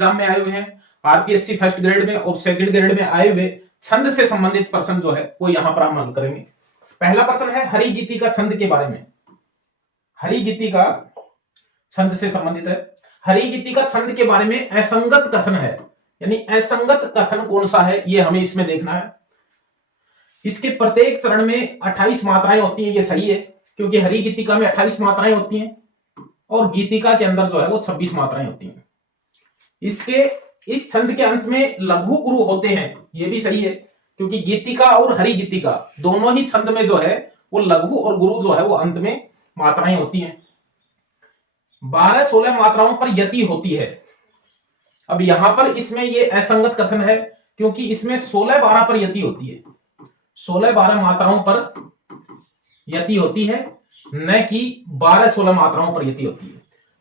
Exam में आए हुए हैं, आरपीएससी फर्स्ट ग्रेड में और सेकंड ग्रेड में आए हुए छंद से संबंधित प्रश्न जो है वो यहां पर हम हल करेंगे। पहला प्रश्न है हरि गीति का छंद के बारे में। हरि गीति का छंद से संबंधित है। हरि गीति का छंद के बारे में असंगत कथन है, यानी असंगत कथन कौन सा है ये हमें इसमें देखना है। इसके प्रत्येक चरण में 28 मात्राएं होती हैं, ये सही है क्योंकि हरि गीतिका में 28 मात्राएं होती हैं और गीतिका के अंदर जो है वो 26 मात्राएं होती हैं। इसके इस छंद के अंत में लघु गुरु होते हैं, ये भी सही है क्योंकि गीतिका और हरि गीतिका दोनों ही छंद में जो है वो लघु और गुरु जो है वो अंत में मात्राएं होती हैं। 12-16 मात्राओं पर यति होती है। अब यहां पर इसमें ये असंगत कथन है क्योंकि इसमें 16-12 पर यति होती है, 16-12 मात्राओं पर यति होती है, न कि 12-16 मात्राओं पर यति होती है।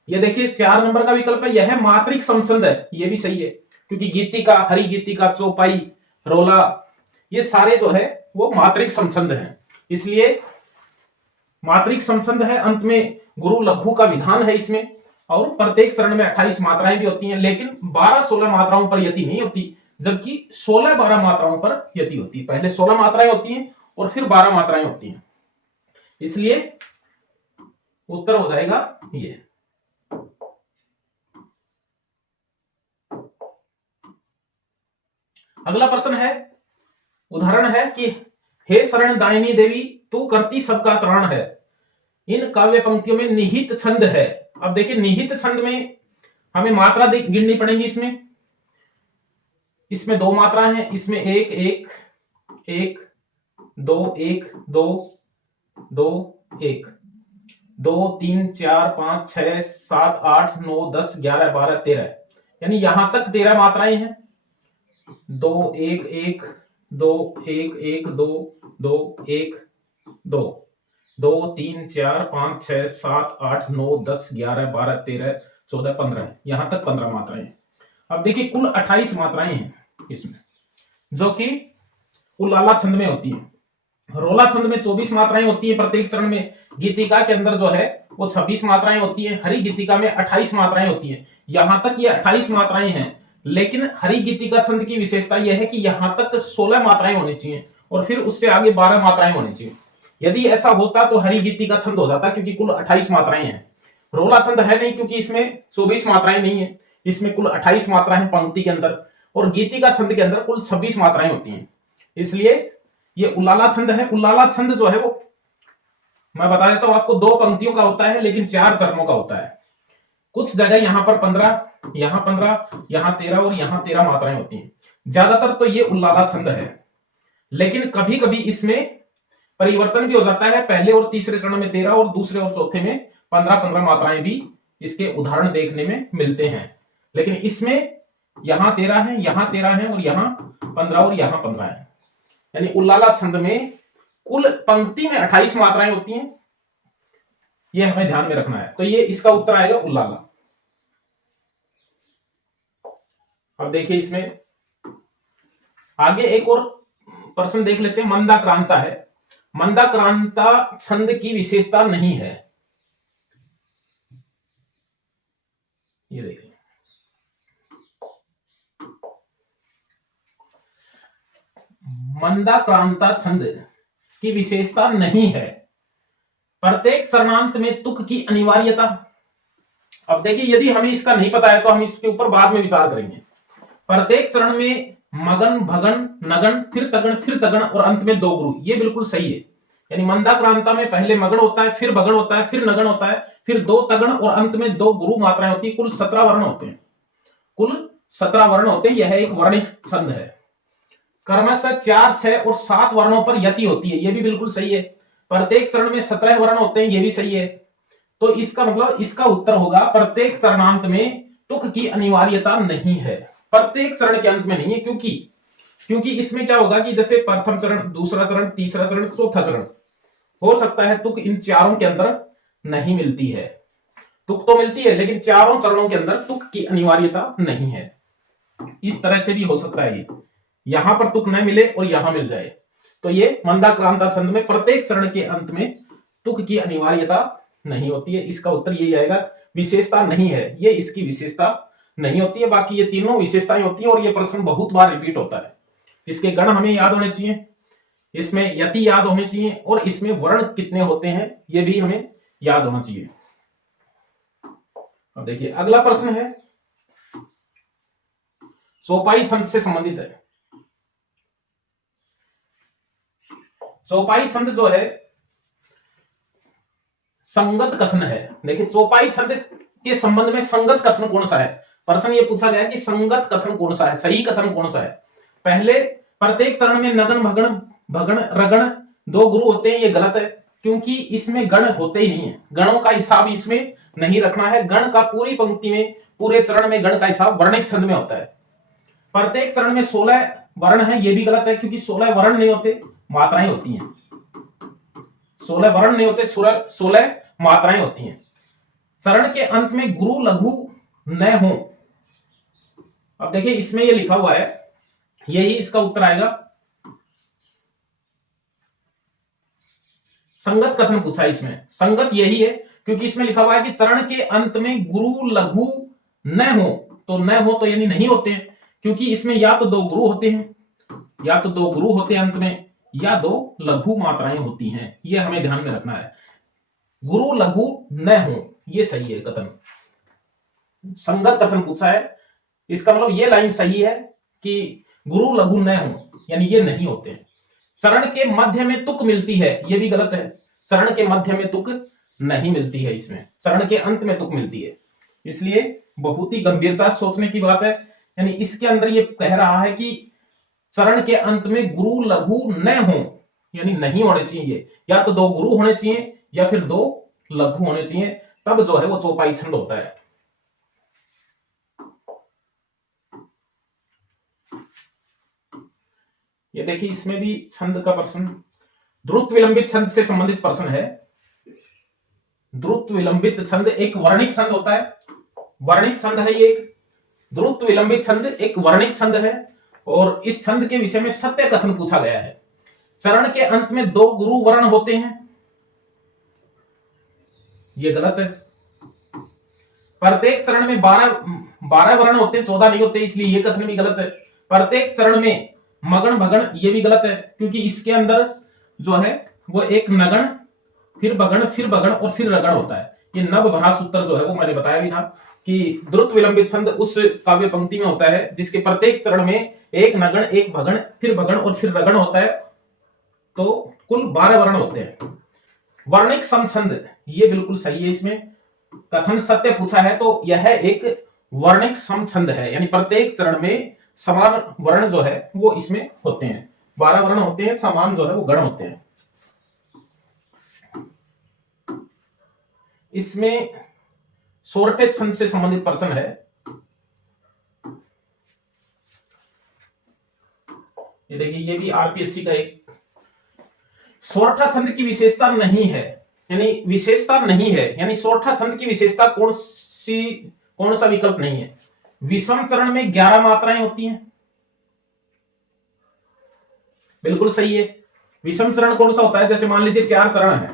ये देखिए 4 नंबर का विकल्प है, यह मात्रिक समछंद है, ये भी सही है क्योंकि गीतिका, हरि गीतिका, चौपाई, रोला ये सारे जो है वो मात्रिक समछंद हैं, इसलिए मात्रिक समछंद है। अंत में गुरु लघु का विधान है इसमें और प्रत्येक चरण में 28 मात्राएं भी होती हैं, लेकिन 12-16 मात्राओं पर यति नहीं होती, जबकि 16-12 मात्राओं पर यति होती है। पहले 16 मात्राएं होती हैं और फिर 12 मात्राएं होती हैं, इसलिए उत्तर हो जाएगा ये। अगला प्रश्न है, उदाहरण है कि हे शरण दायिनी देवी तू करती सबका त्राण है। इन काव्य पंक्तियों में निहित छंद है। अब देखिए निहित छंद में हमें मात्रा गिननी पड़ेगी। इसमें 2 मात्राएं हैं, इसमें 1 1 1 2 1 2 2 1 2 3 4 5 6 7 8 9 10 11 12 13, यानी यहां तक 13 मात्राएं हैं। 2 1 1 2 1 1 2 2 1 2 2 3 4 5 6 7 8 9 10 11 12 13 14 15, यहां तक 15 मात्राएं हैं। अब देखिए कुल 28 मात्राएं हैं इसमें, जो कि उलाला छंद में होती है। रोला छंद में 24 मात्राएं होती है प्रत्येक चरण में। गीतिका के अंदर जो है वो 26 मात्राएं होती है। हरि गीतिका में 28 मात्राएं होती हैं। यहां तक ये 28 मात्राएं हैं, लेकिन हरि गीतिका छंद की विशेषता यह है कि यहां तक 16 मात्राएं होनी चाहिए और फिर उससे आगे 12 मात्राएं होनी चाहिए। यदि ऐसा होता तो हरि गीतिका छंद हो जाता क्योंकि कुल 28 मात्राएं हैं। रोला छंद है नहीं क्योंकि इसमें 24 मात्राएं नहीं है, इसमें कुल 28 मात्राएं हैं पंक्ति के अंदर, और गीतिका छंद के अंदर कुल 26 मात्राएं होती हैं, इसलिए ये उलाला छंद है। उलाला छंद जो है वो मैं बता देता हूं आपको, 2 पंक्तियों का होता है लेकिन 4 चरणों का होता है। कुछ जगह यहां पर 15, यहां 15, यहां 13 और यहां 13 मात्राएं होती हैं। ज्यादातर तो ये उलाला छंद है, लेकिन कभी कभी इसमें परिवर्तन भी हो जाता है। पहले और तीसरे चरण में 13 और दूसरे और चौथे में 15-15 मात्राएं भी इसके उदाहरण देखने में मिलते हैं, लेकिन इसमें यहां 13 है, यहां 13 है और यहां 15 और यहां 15 है। यानी उलाला छंद में कुल पंक्ति में 28 मात्राएं होती हैं, यह हमें ध्यान में रखना है। तो ये इसका उत्तर आएगा उलाला। अब देखिए इसमें आगे एक और प्रश्न देख लेते हैं। मंदाक्रांता है। मंदाक्रांता छंद की विशेषता नहीं है, ये देखिए मंदाक्रांता छंद की विशेषता नहीं है। प्रत्येक चरणांत में तुक की अनिवार्यता। अब देखिए यदि हमें इसका नहीं पता है तो हम इसके ऊपर बाद में विचार करेंगे। प्रत्येक चरण में मगन, भगन, नगन, फिर तगन और अंत में 2 गुरु, ये बिल्कुल सही है। यानी मंदाक्रांता में पहले मगन होता है, फिर भगन होता है, फिर नगन होता है, फिर 2 तगन और अंत में 2 गुरु मात्राएं होती है। कुल 17 वर्ण होते हैं, कुल 17 वर्ण होते हैं। यह एक वर्णिक छंद है। क्रमशः 4, 6 और 7 वर्णों पर यति होती है, यह भी बिल्कुल सही है। प्रत्येक चरण में 17 वर्ण होते हैं, यह भी सही है। तो इसका मतलब इसका उत्तर होगा प्रत्येक चरणांत में तुक की अनिवार्यता नहीं है। प्रत्येक चरण के अंत में नहीं है, क्योंकि इसमें क्या होगा कि जैसे प्रथम चरण, दूसरा चरण, तीसरा चरण, चौथा चरण, हो सकता है तुक इन चारों के अंदर नहीं मिलती है। तुक तो मिलती है लेकिन चारों चरणों के अंदर तुक की अनिवार्यता नहीं है। इस तरह से भी हो सकता है, ये यहां पर तुक न मिले और यहां मिल जाए। तो ये मंदाक्रांता छंद में प्रत्येक चरण के अंत में तुक की अनिवार्यता नहीं होती है। इसका उत्तर यही आएगा, विशेषता नहीं है, ये इसकी विशेषता नहीं होती है, बाकी ये तीनों विशेषताएं होती है और ये प्रश्न बहुत बार रिपीट होता है। इसके गण हमें याद होने चाहिए, इसमें यति याद होने चाहिए और इसमें वर्ण कितने होते हैं ये भी हमें याद होना चाहिए। अब देखिए अगला प्रश्न है, चौपाई छंद से संबंधित है। चौपाई छंद जो है संगत कथन है। देखिए चौपाई छंद के संबंध में संगत कथन कौन सा है, प्रश्न ये पूछा गया कि संगत कथन कौन सा है, सही कथन कौन सा है। पहले प्रत्येक चरण में नगण भगण भगण रगण दो गुरु होते हैं, ये गलत है क्योंकि इसमें गण होते ही नहीं है, गणों का हिसाब इसमें नहीं रखना है। गण का पूरी पंक्ति में पूरे चरण में गण का हिसाब वर्णिक छंद में होता है। प्रत्येक चरण में 16 वर्ण है, ये भी गलत है क्योंकि 16 वर्ण नहीं होते, मात्राएं होती हैं। 16 वर्ण नहीं होते, 16 मात्राएं होती हैं। चरण के अंत में गुरु लघु न हो। अब देखिए इसमें ये लिखा हुआ है, यही इसका उत्तर आएगा। संगत कथन पूछा है इसमें, संगत यही है क्योंकि इसमें लिखा हुआ है कि चरण के अंत में गुरु लघु न हो, तो न हो तो यानी नहीं होते हैं, क्योंकि इसमें या तो दो गुरु होते हैं, या तो दो गुरु होते हैं अंत में, या दो लघु मात्राएं होती हैं, ये हमें ध्यान में रखना है। गुरु लघु न हो ये सही है कथन। संगत कथन पूछा है, इसका मतलब ये लाइन सही है कि गुरु लघु न हो यानी ये नहीं होते हैं। चरण के मध्य में तुक मिलती है, ये भी गलत है। चरण के मध्य में तुक नहीं मिलती है, इसमें चरण के अंत में तुक मिलती है। इसलिए बहुत ही गंभीरता से सोचने की बात है। यानी इसके अंदर ये कह रहा है कि चरण के अंत में गुरु लघु न हो यानी नहीं होने चाहिए, या तो दो गुरु होने चाहिए या फिर दो लघु होने चाहिए, तब जो है वो चौपाई छंद होता है। ये देखिए इसमें भी छंद का प्रश्न, द्रुत विलंबित छंद से संबंधित प्रश्न है। द्रुत विलंबित छंद एक वर्णिक छंद होता है, वर्णिक छंद है ये एक। द्रुत विलंबित छंद एक वर्णिक छंद है और इस छंद के विषय में सत्य कथन पूछा गया है। चरण के अंत में दो गुरु वर्ण होते हैं, ये गलत है। प्रत्येक चरण में 12 वर्ण होते हैं, 14 नहीं होते, इसलिए ये कथन भी गलत है। प्रत्येक चरण में मगन भगन, ये भी गलत है क्योंकि इसके अंदर जो है वो एक नगण फिर बगण फिर बगण और फिर रगण होता है। ये नव भरा सूत्र जो है वो मैंने बताया भी था कि द्रुत विलंबित छंद उस काव्य पंक्ति में होता है जिसके प्रत्येक चरण में एक नगण एक भगण फिर बगण और फिर रगण होता है, तो कुल 12 वर्ण होते हैं। वर्णिक समछंद ये बिल्कुल सही है, इसमें कथन सत्य पूछा है तो यह एक वर्णिक समछंद है, यानी प्रत्येक चरण में समान वर्ण जो है वो इसमें होते हैं। 12 वर्ण होते हैं, समान जो है वो गण होते हैं। इसमें सोरठे छंद से संबंधित प्रश्न है। ये देखिए ये भी आरपीएससी का एक, सोरठा छंद की विशेषता नहीं है, यानी विशेषता नहीं है, यानी सोरठा छंद की विशेषता कौन सा विकल्प नहीं है। विषम चरण में 11 मात्राएं होती हैं, बिल्कुल सही है। विषम चरण कौन सा होता है, जैसे मान लीजिए 4 चरण है,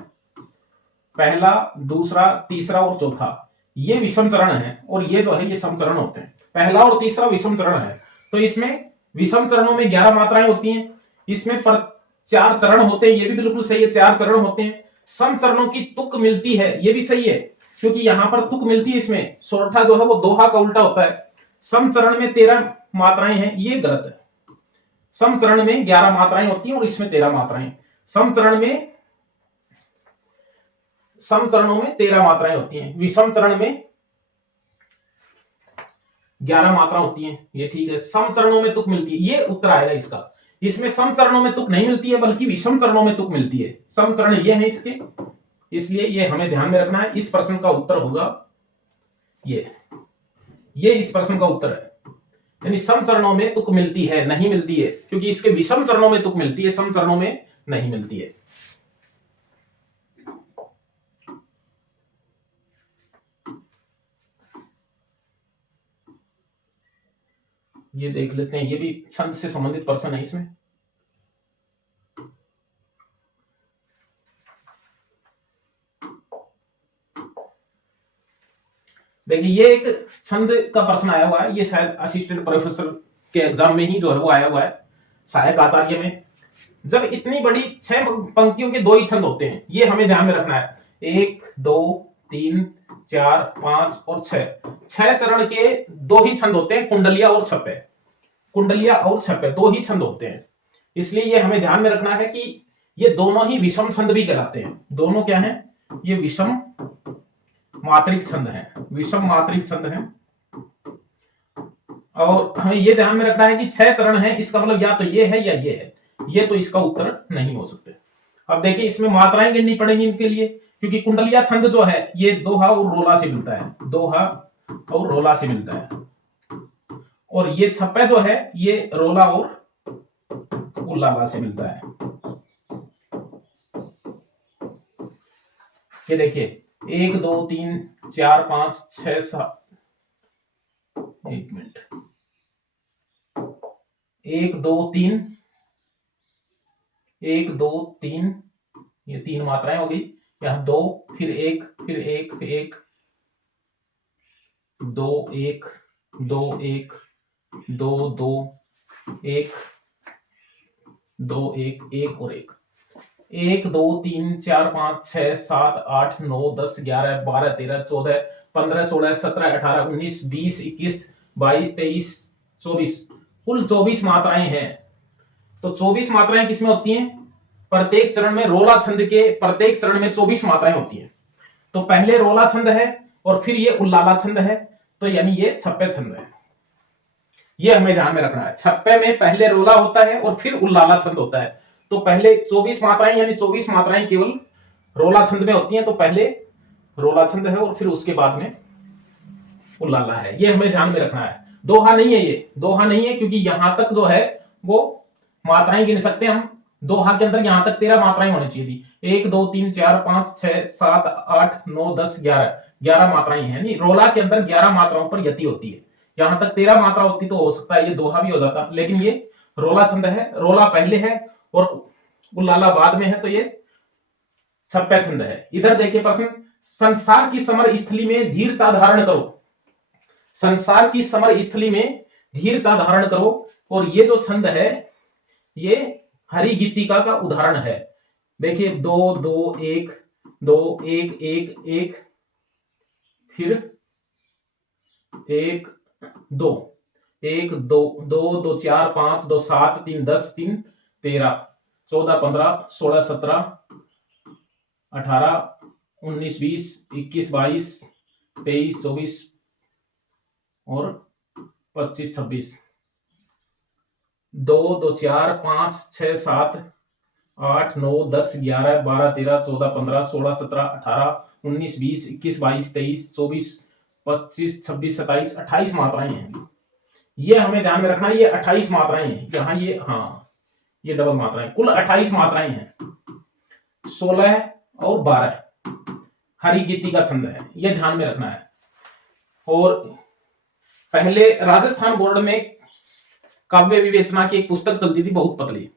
पहला दूसरा तीसरा और चौथा, ये विषम चरण है और ये जो है ये सम चरण होते हैं। पहला और तीसरा विषम चरण है, तो इसमें विषम चरणों में 11 मात्राएं होती हैं। इसमें पर 4 चरण होते हैं, ये भी बिल्कुल सही है, 4 चरण होते हैं। सम चरणों की तुक मिलती है, ये भी सही है क्योंकि यहां पर तुक मिलती है। इसमें सोरठा जो है वो दोहा का उल्टा होता है। सम चरण में 13 मात्राएं हैं, ये गलत है। सम चरण में 11 मात्राएं होती हैं और इसमें 13 मात्राएं। सम चरणों में 13 मात्राएं होती हैं, विषम चरण में 11 मात्रा होती हैं, ये ठीक है। सम चरणों में तुक मिलती है, ये उत्तर आएगा इसका। इसमें सम चरणों में तुक नहीं मिलती है बल्कि विषम चरणों में तुक मिलती है। सम चरण ये है इसके, इसलिए ये हमें ध्यान में रखना है। इस प्रश्न का उत्तर होगा ये इस प्रश्न का उत्तर है, यानी सम चरणों में तुक मिलती है, नहीं मिलती है, क्योंकि इसके विषम चरणों में तुक मिलती है, सम चरणों में नहीं मिलती है। ये देख लेते हैं, ये भी छंद से संबंधित प्रश्न है इसमें। देखिए ये एक छंद का प्रश्न आया हुआ है, ये शायद असिस्टेंट प्रोफेसर के एग्जाम में ही जो है वो आया हुआ है, सहायक आचार्य में। जब इतनी बड़ी 6 पंक्तियों के 2 ही छंद होते हैं, ये हमें ध्यान में रखना है। 1 2 3 4 5 और 6 चरण के 2 ही छंद होते हैं, कुंडलिया और छप्पे। कुंडलिया और छप्पे 2 ही छंद होते हैं, इसलिए ये हमें ध्यान में रखना है कि ये दोनों ही विषम छंद भी कहलाते हैं। दोनों क्या हैं? ये विषम मात्रिक छंद हैं, विषम मात्रिक छंद हैं। और हमें ये ध्यान में रखना है कि 6 चरण हैं, इसका मतलब या तो ये है या ये है, ये तो इसका उत्तर नहीं हो सकते। अब देखिए इसमें मात्राएं गिननी पड़ेंगी इनके लिए, क्योंकि कुंडलिया छंद जो है ये दोहा और रोला से मिलता है, दोहा और रोला से मिलता है। और ये छप्पे जो है ये रोला और उल्लाला से मिलता है। ये देखिए 1 2 3 4 5 6 7, 1 मिनट, 1 2 3, 1 2 3, ये 3 मात्राएं होगी। यहां 2 फिर 1 फिर 1 फिर 1, 2 1 2 1 2 2 1 2 1 1 और 1, 1 2 3 4 5 6 7 8 9 10 11 12 13 14 15 16 17 18 19 20 21 22 23 24, कुल 24 मात्राएं हैं। तो 24 मात्राएं किसमें होती हैं? प्रत्येक चरण में, रोला छंद के प्रत्येक चरण में 24 मात्राएं होती हैं। तो पहले रोला छंद है और फिर ये उल्लाला छंद है, तो यानी ये छप्पे छंद है। ये हमें ध्यान में रखना है, छप्पे में पहले रोला होता है और फिर उल्लाला छंद होता है। तो पहले 24 मात्राएं यानी 24 मात्राएं केवल रोला छंद में होती हैं, तो पहले रोला छंद है और फिर उसके बाद में उल्लाला है, ये हमें ध्यान में रखना है। दोहा नहीं है, ये दोहा नहीं है, क्योंकि यहां तक जो है वो मात्राएं गिन सकते हैं हम। दोहा के अंदर यहां तक 13 मात्राएं होनी चाहिए थी। 1 2 3 4 5 6 7 8 9 10 11 मात्राएं हैं। नहीं, रोला के अंदर 11 मात्राओं पर यति होती है, यहां तक 13 मात्रा होती तो हो सकता है ये दोहा भी हो जाता, लेकिन ये रोला छंद है, रोला पहले है और उल्लाला बाद में है, तो ये छप्पे छंद है। इधर देखिए प्रश्न, संसार की समर स्थली में धीरता धारण करो। संसार की समर स्थली में धीरता धारण करो, और ये जो छंद है ये हरि गीतिका का उदाहरण है। देखिए 2 2 1 2 1 1 1 फिर 1 2 1 2 2 2 4 5 2 7 3 10 3 13 14 15 16 17 18 19 20 21 22 23 24 और 25 26, 2 2 4 5 6 7 8 9 10 11 12 13 14 15 16 17 18 19 20 21 22 23 24 25 26 27 28 मात्राएं हैं। ये हमें ध्यान में रखना है, ये 28 मात्राएं हैं यहाँ, ये हाँ ये डबल मात्राएं, कुल 28 मात्राएं हैं। 16 और 12 हरि गीति का छंद है, ये ध्यान में रखना है। और पहले राजस्थान बोर्ड में काव्य विवेचना की एक पुस्तक चलती थी बहुत पतली,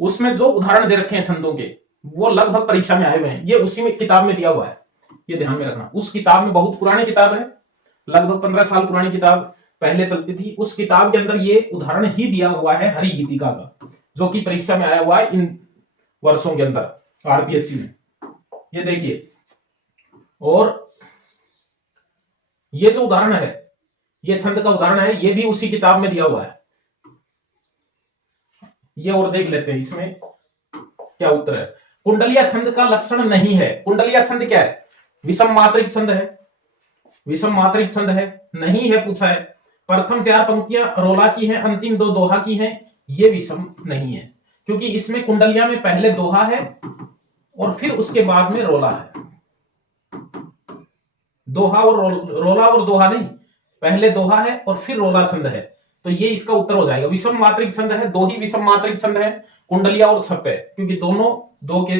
उसमें जो उदाहरण दे रखे हैं छंदों के वो लगभग परीक्षा में आए हुए हैं, ये उसी में किताब में दिया हुआ है, ये ध्यान में रखना। उस किताब में, बहुत पुरानी किताब है, लगभग 15 साल पुरानी किताब पहले चलती थी, उस किताब के अंदर ये उदाहरण ही दिया हुआ है हरि गीतिका का, जो कि परीक्षा में आया हुआ है इन वर्षों के अंदर आरपीएससी में। ये देखिए, और ये जो उदाहरण है, ये छंद का उदाहरण है, ये भी उसी किताब में दिया हुआ है। ये और देख लेते हैं इसमें क्या उत्तर है। कुंडलिया छंद का लक्षण नहीं है। कुंडलिया छंद क्या है? विषम मात्रिक छंद है, विषम मात्रिक छंद है, नहीं है पूछा है। प्रथम 4 पंक्तियां रोला की हैं, अंतिम 2 दोहा की हैं, ये विषम नहीं है, क्योंकि इसमें कुंडलिया में पहले दोहा है और फिर उसके बाद में रोला है। दोहा और रोला और दोहा नहीं, पहले दोहा है और फिर रोला छंद है, तो ये इसका उत्तर हो जाएगा। विषम मात्रिक छंद है, 2 ही विषम मात्रिक छंद है, कुंडलिया और छप्पे, क्योंकि दोनों 2 के,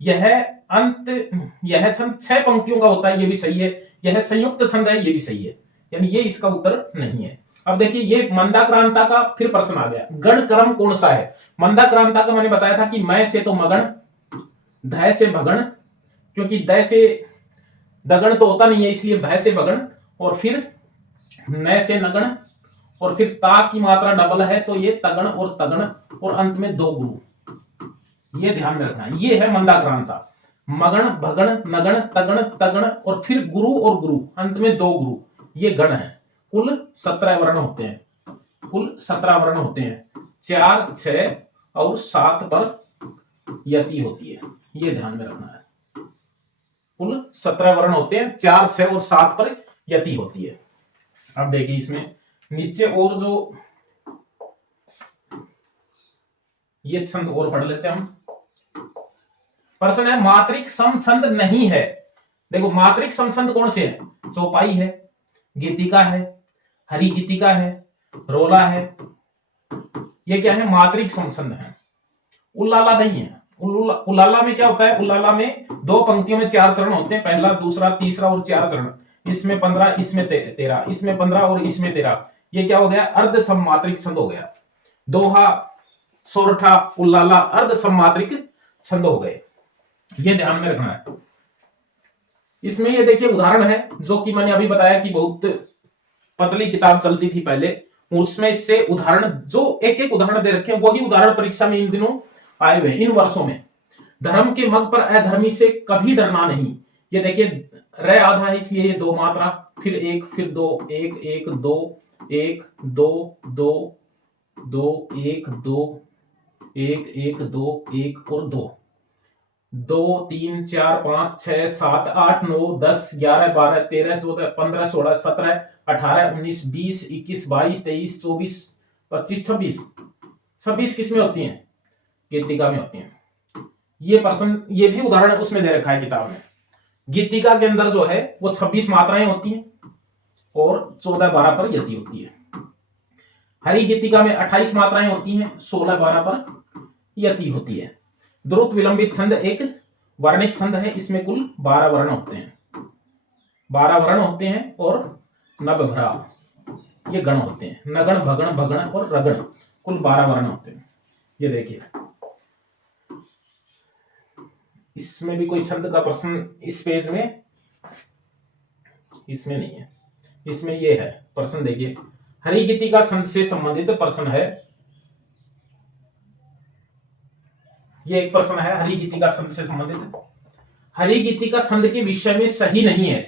यह अंत, यह छंद 6 पंक्तियों का होता है, ये भी सही है। यह संयुक्त छंद है, ये भी सही है, यानी ये इसका उत्तर नहीं है। अब देखिए ये मंदाक्रांता का फिर प्रश्न आ गया, गण क्रम कौन सा है? मंदाक्रांता का मैंने बताया था कि मैं से तो मगन, धय से भगन, क्योंकि दय से दगन तो होता नहीं है, इसलिए भय से भगन, और फिर न से नगण, और फिर ता की मात्रा डबल है तो ये तगण और तगण, और अंत में दो गुरु। ये ध्यान में रखना है, ये है मंदाक्रांता। मगण भगण नगण तगण तगण और फिर गुरु और गुरु, अंत में दो गुरु, ये गण है। कुल 17 वर्ण होते हैं, कुल 17 वर्ण होते हैं। 4, 6 और 7 पर यति होती है, ये ध्यान में रखना है। कुल 17 वर्ण होते हैं, 4, 6 और 7 पर यति होती है। अब देखिए इसमें नीचे और जो ये छंद और पढ़ लेते हैं हम। प्रश्न है मात्रिक सम छंद नहीं है। देखो मात्रिक सम छंद कौन से है? चौपाई है, गीतिका है, हरि गीतिका है, रोला है, ये क्या है? मात्रिक सम छंद है। उल्लाला नहीं है। उल्लाला में क्या होता है? उल्लाला में 2 पंक्तियों में 4 चरण होते हैं, पहला, दूसरा, तीसरा और 4 चरण। इसमें 15, इसमें 13, इसमें 15 और इसमें 13। ये क्या हो गया? अर्ध सममात्रिक छंद हो गया। दोहा, सोरठा, उल्लाला अर्ध सममात्रिक छंद हो गए, ये ध्यान में रखना है। इसमें ये देखिए उदाहरण है, जो कि मैंने अभी बताया कि बहुत पतली किताब चलती थी पहले, उसमें से उदाहरण जो एक एक उदाहरण दे रखे हैं, वही उदाहरण परीक्षा में इन दिनों आए हुए इन वर्षों में। धर्म के मग पर अधर्मी से कभी डरना नहीं। ये देखिए रे आधा है इसलिए ये 2 मात्रा, फिर 1, फिर 2, 1 1 2 1 2 2 2 1 2 1 1 2 1 और 2 2 3 4 5 6 7 8 9 10 11 12 13 14 15 16 17 18 19 20 21 22 23 24 25 26 26 किसमें होती हैं? गीतिका में होती हैं। ये प्रश्न, ये भी उदाहरण उसमें दे रखा है किताब में। गीतिका के अंदर जो है वो 26 मात्राएं होती हैं और 14-12 पर यति होती है। हरि गीतिका में 28 मात्राएं होती हैं, 16-12 पर यति होती है। द्रुत विलंबित छंद एक वर्णिक छंद है, इसमें कुल 12 वर्ण होते हैं, 12 वर्ण होते हैं और नवभ्रा ये गण होते हैं। नगण, भगण, भगण और रगण, कुल 12 वर्ण होते हैं। ये देखिए इसमें भी कोई छंद का प्रश्न इस पेज में, इसमें नहीं है, इसमें ये है प्रश्न। देखिए हरि गीतिका छंद से संबंधित प्रश्न है, ये एक प्रश्न है हरि गीतिका छंद से संबंधित। हरि गीतिका छंद के विषय में सही नहीं है।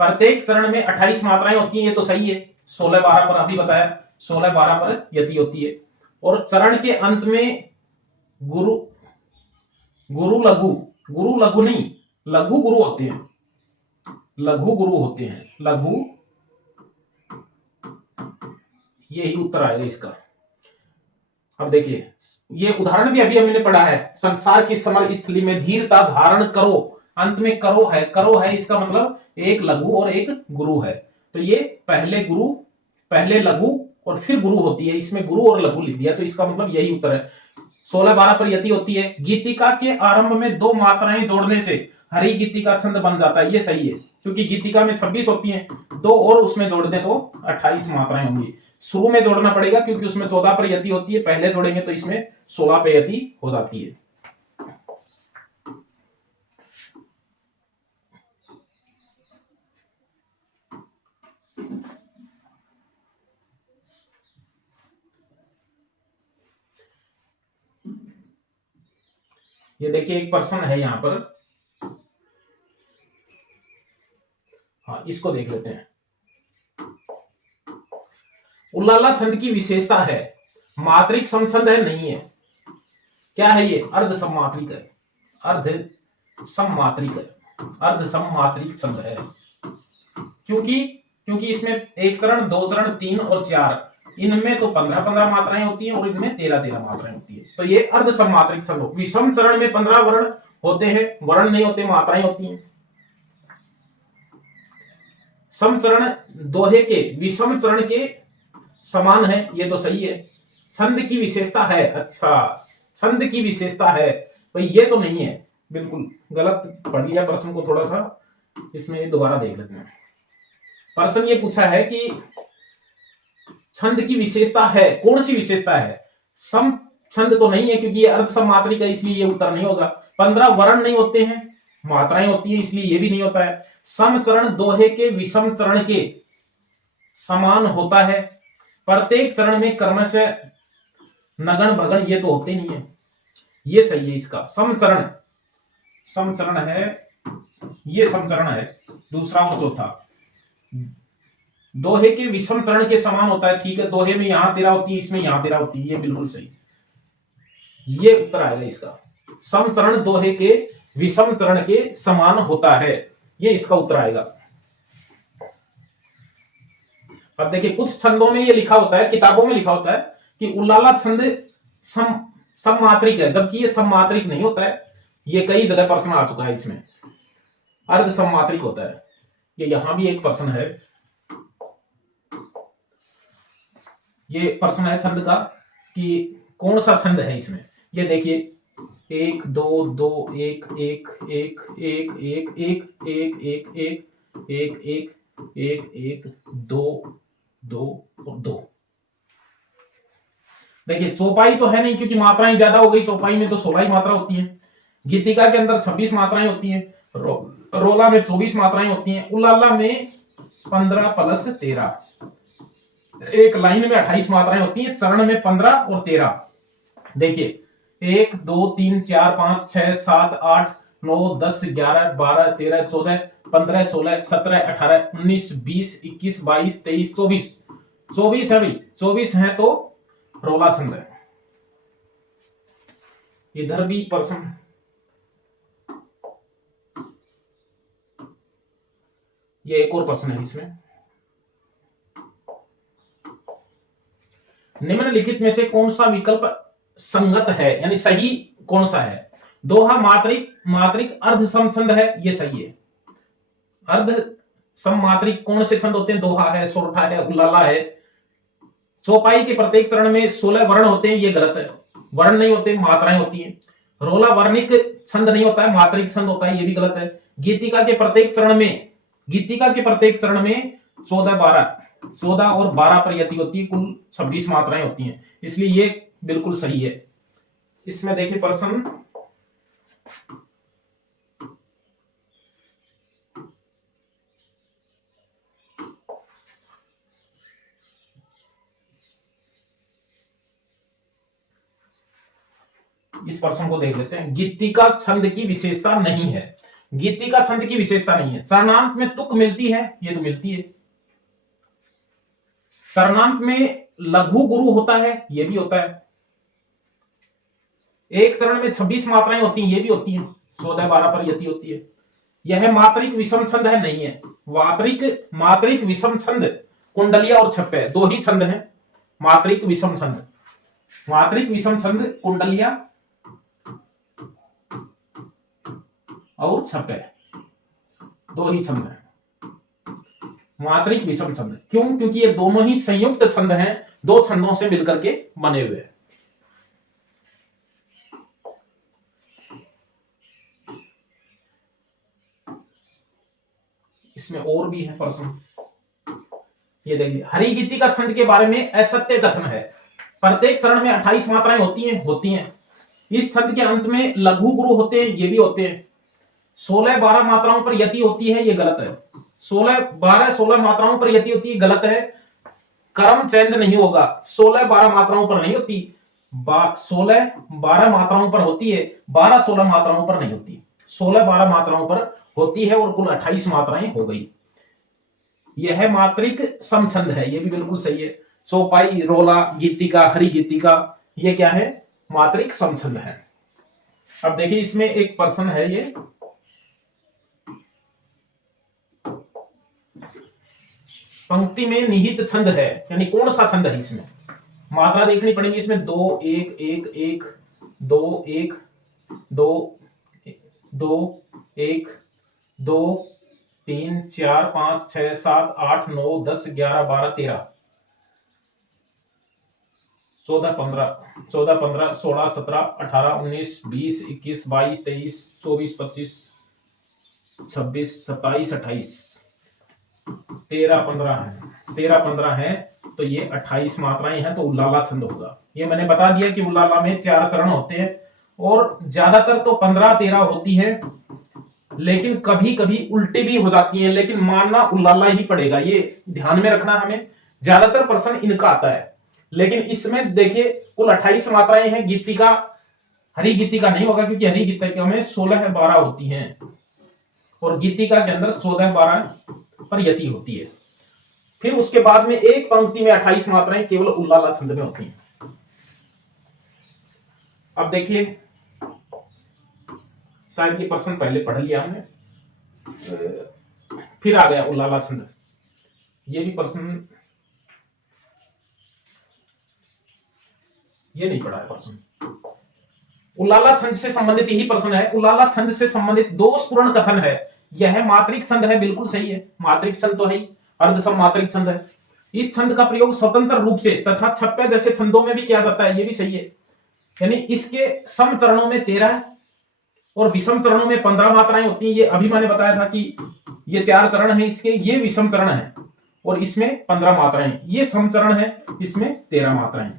प्रत्येक चरण में 28 मात्राएं होती हैं, ये तो सही है। 16-12 पर अभी बताया, 16-12 पर यति होती है। और चरण के अंत में गुरु लघु, गुरु लघु नहीं, लघु गुरु होते हैं, लघु गुरु होते हैं, लघु, यही उत्तर आएगा इसका। अब देखिए ये उदाहरण भी अभी हमने पढ़ा है। संसार की समर स्थली में धीरता धारण करो, अंत में करो है, करो है इसका मतलब एक लघु और एक गुरु है। तो ये पहले गुरु, पहले लघु और फिर गुरु होती है, इसमें गुरु और लघु लिख दिया, तो इसका मतलब यही उत्तर है। 16-12 पर यति होती है। गीतिका के आरंभ में 2 मात्राएं जोड़ने से हरि गीतिका छंद बन जाता है, ये सही है, क्योंकि गीतिका में 26 होती हैं, 2 और उसमें जोड़ दें तो 28 मात्राएं होंगी। शुरू में जोड़ना पड़ेगा क्योंकि उसमें 14 पर यति होती है, पहले जोड़ेंगे तो इसमें 16 पे यति हो जाती है। ये देखिए एक प्रश्न है यहां पर, हाँ इसको देख लेते हैं। उल्लाला छंद की विशेषता है मात्रिक समछंद है, नहीं है। क्या है ये? अर्ध सममात्रिक है, अर्ध सममात्रिक है, अर्ध सममात्रिक छंद है। क्योंकि इसमें 1 चरण, 2 चरण, 3 और 4, इनमें तो 15-15 मात्राएं होती हैं और इनमें 13-13 मात्राएं होती है, तो ये अर्ध सममात्रिक छंद हो। विषम चरण में 15 वर्ण होते हैं, वर्ण नहीं होते, मात्राएं होती हैं। समचरण दोहे के विषम चरण के समान है, ये तो सही है। छंद की विशेषता है, अच्छा छंद की विशेषता है, भाई ये तो नहीं है, बिल्कुल गलत पढ़ लिया प्रश्न को थोड़ा सा, इसमें दोबारा देख लेते हैं। प्रश्न ये पूछा है कि छंद की विशेषता है, कौन सी विशेषता है? सम छंद तो नहीं है क्योंकि ये अर्ध सममात्रिक है, इसलिए ये उत्तर नहीं होगा। 15 वर्ण नहीं होते हैं, मात्राएं होती है, इसलिए ये भी नहीं होता है। समचरण दोहे के विषम चरण के समान होता है। प्रत्येक चरण में क्रमशः नगण भगन ये तो होते नहीं है, ये सही है इसका। समचरण, समचरण है, ये समचरण है दूसरा और चौथा। दोहे के विषम चरण के समान होता है, ठीक है, दोहे में यहां तेरा होती है, इसमें यहां तेरा होती है, ये बिल्कुल सही, ये उत्तर आएगा इसका। समचरण दोहे के विषम चरण के समान होता है, ये इसका उत्तर आएगा। अब देखिए कुछ छंदों में ये लिखा होता है, किताबों में लिखा होता है कि उल्लाला छंद सममात्रिक है, जबकि ये सममात्रिक नहीं होता है। ये कई जगह प्रश्न आ चुका है, इसमें अर्ध सममात्रिक होता है। ये यहां भी एक प्रश्न है, ये प्रश्न है छंद का कि कौन सा छंद है इसमें। ये देखिए 1 2 2 1 1 1 1 1 1 1 1 1 1 1 1 2 2 और 2। देखिए चौपाई तो है नहीं क्योंकि मात्राएं ज्यादा हो गई, चौपाई में तो 16 ही मात्रा होती है। गीतिका के अंदर 26 मात्राएं होती हैं, रोला में 24 मात्राएं होती हैं, उलाला में 15 + 13, एक लाइन में 28 मात्राएं होती हैं, चरण में 15 और 13। देखिए 1 2 3 4 5 6 7 8 9 10 11 12 13 14 15 16 17 18 19 20 21 22 23 24, 24 है भाई, 24 है तो रोला छंद है। इधर भी प्रश्न, ये एक और प्रश्न है इसमें, निम्नलिखित में से कौन सा विकल्प संगत है, यानी सही कौन सा है। दोहा मात्रिक मात्रिक अर्ध सम छंद है, ये सही है। अर्ध सम मात्रिक कौन से छंद होते हैं, दोहा है, सोरठा है, उल्लाला है। चौपाई के प्रत्येक चरण में 16 वर्ण होते हैं, ये गलत है, वर्ण नहीं होते, मात्राएं होती हैं। रोला वर्णिक छंद नहीं होता है, मात्रिक छंद होता है, ये भी गलत है। गीतिका के प्रत्येक चरण में, गीतिका के प्रत्येक चरण में 14 और 12 पर यति होती है, कुल 26 मात्राएं होती हैं, इसलिए ये बिल्कुल सही है। इसमें देखिए प्रश्न, इस प्रश्न को देख लेते हैं। गीतिका छंद की विशेषता नहीं है, गीतिका छंद की विशेषता नहीं है। चरणांत में तुक मिलती है, ये तो मिलती है। चरणांत में लघु गुरु होता है, ये भी होता है। एक चरण में 26 मात्राएं होती हैं, ये भी होती हैं, 14 12 पर यति होती है। यह मात्रिक विषम छंद है, नहीं है। मात्रिक विषम छंद कुंडलिया और छप्पे दो ही छंद हैं। मात्रिक विषम छंद, मात्रिक विषम छंद कुंडलिया और छप्पे दो ही छंद हैं, मात्रिक विषम छंद। क्यों? क्योंकि ये दोनों ही संयुक्त छंद हैं, दो छंदों से मिलकर के बने हुए हैं। इसमें और भी है प्रश्न, ये देखिए। हरिगीतिका छंद के बारे में असत्य कथन है। प्रत्येक चरण में 28 मात्राएं होती हैं। इस छंद के अंत में लघु गुरु होते हैं, ये भी होते हैं। 16 12 मात्राओं पर यति होती है, ये गलत है। 16 मात्राओं पर यति होती है, गलत है। क्रम चेंज नहीं होगा, 16 12 मात्राओं पर नहीं होती, 16 12 मात्राओं पर होती है, 12 16 मात्राओं पर नहीं होती, 16 12 मात्राओं पर होती है और कुल 28 मात्राएं हो गई। यह मात्रिक समछंद है, ये भी बिल्कुल सही है। चौपाई, रोला, गीतिका, हरि गीतिका, ये क्या है? मात्रिक समछंद है। अब देखिए इसमें एक प्रश्न है, ये पंक्ति में निहित छंद है, यानी कौन सा छंद है इसमें। मात्रा देखनी पड़ेगी इसमें। 2 1 1 1 2 1 2 2 1 2 3 4 5 6 7 8 9 10 11 12 13 14 15 16 17 18 19 20 21 22 23 24 25 26 27 28 13 15 है, तो ये 28 मात्राएं हैं, तो उल्लाला छंद होगा। ये मैंने बता दिया कि उल्लाला में 4 चरण होते हैं और ज्यादातर तो 15 13 होती है, लेकिन कभी कभी उल्टी भी हो जाती हैं, लेकिन मानना उल्लाला ही पड़ेगा, ये ध्यान में रखना हमें। ज्यादातर प्रश्न इनका आता है, लेकिन इसमें देखिए कुल 28 मात्राएं हैं। गीतिका, हरी गीतिका नहीं होगा क्योंकि हरी गीतिका में 16-12 होती हैं और गीतिका के अंदर 14-12 पर यति होती है। फिर उसके बाद में एक पंक्ति में 28 मात्राएं केवल उल्लाला छंद में होती हैं। अब देखिए, शायद ये प्रश्न पहले पढ़ लिया हमने, फिर आ गया उल्लाला छंद। ये भी प्रश्न, ये नहीं पढ़ा है प्रश्न। उल्लाला छंद से संबंधित यही प्रश्न है। उल्लाला छंद से संबंधित दोषपूर्ण कथन है। यह मात्रिक छंद है, बिल्कुल सही है, मात्रिक छंद तो है ही, अर्धसम मात्रिक छंद है। इस छंद का प्रयोग स्वतंत्र रूप से तथा छप्पे जैसे छंदों में भी किया जाता है, ये भी सही है। यानी इसके सम चरणों में 13 और विषम चरणों में 15 मात्राएं होती हैं। ये अभी मैंने बताया था कि ये 4 चरण है इसके, ये विषम चरण है और इसमें 15 मात्राएं, ये सम चरण है, इसमें 13 मात्राएं।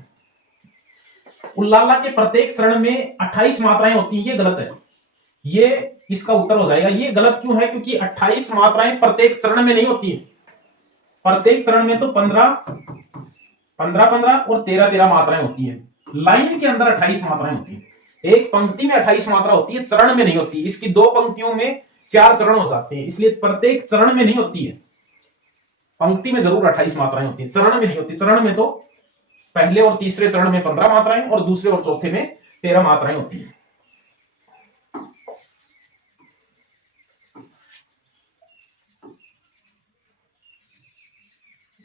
उल्लाला के प्रत्येक चरण में 28 मात्राएं होती हैं, ये गलत है। ये इसका उत्तर हो जाएगा। ये गलत क्यों है? क्योंकि 28 मात्राएं प्रत्येक चरण में नहीं होती है। प्रत्येक चरण में तो 15 और 13 मात्राएं होती है। लाइन के अंदर 28 मात्राएं होती है। एक पंक्ति में 28 मात्रा होती है, चरण में नहीं होती। इसकी 2 पंक्तियों में 4 चरण हो जाते हैं, इसलिए प्रत्येक चरण में नहीं होती है। पंक्ति में जरूर 28 मात्राएं होती है, चरण में नहीं होती। चरण में तो पहले और तीसरे चरण में 15 मात्राएं और दूसरे और चौथे में 13 मात्राएं होती हैं।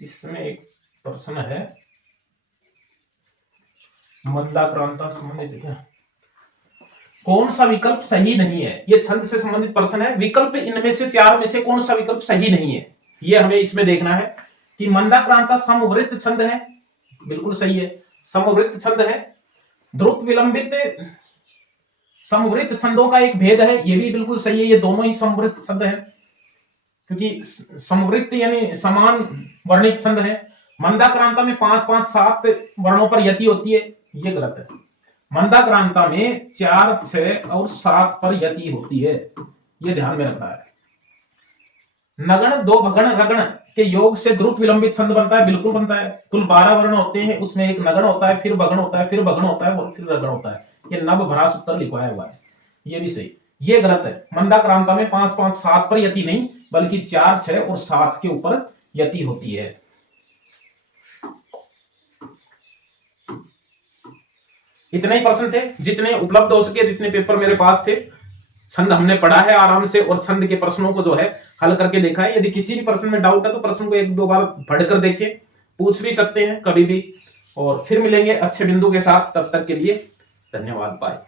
इसमें एक प्रश्न है, मंदाक्रांता संबंधित है, कौन सा विकल्प सही नहीं है? ये छंद से संबंधित प्रश्न है। विकल्प इनमें से 4 में से कौन सा विकल्प सही नहीं है, ये हमें इसमें देखना है। कि मंदाक्रांता समवृत्त छंद है, बिल्कुल सही है, समवृत्त छंद है। द्रुत विलंबित समवृत्त छंदों का एक भेद है, ये भी बिल्कुल सही है। ये दोनों ही समवृत्त छंद है, क्योंकि समवृत्त यानी समान वर्णित छंद है। मंदाक्रांता में 5-5, 7 वर्णों पर यति होती है, ये गलत है। मंदाक्रांता में 4, 6 और 7 पर यति होती है, ये ध्यान में रखना है। नगण, 2 भगण, रगण के योग से द्रुत विलंबित छंद बनता है, बिल्कुल बनता है। कुल 12 वर्ण होते हैं, उसमें एक नगण होता है, फिर भगण होता है, फिर भगण होता है और फिर रगण होता है। ये नवभ्रास उत्तर लिखवाया हुआ है, ये भी सही। ये गलत है। मंदाक्रांता में 5-5, 7 पर यति नहीं, बल्कि 4, 6 और 7 के ऊपर यति होती है। इतने ही प्रश्न थे जितने उपलब्ध हो सके, जितने पेपर मेरे पास थे। छंद हमने पढ़ा है आराम से और छंद के प्रश्नों को जो है हल करके देखा है। यदि किसी भी प्रश्न में डाउट है तो प्रश्न को 1-2 बार पढ़कर देखें, पूछ भी सकते हैं कभी भी। और फिर मिलेंगे अच्छे बिंदु के साथ, तब तक के लिए धन्यवाद, बाय।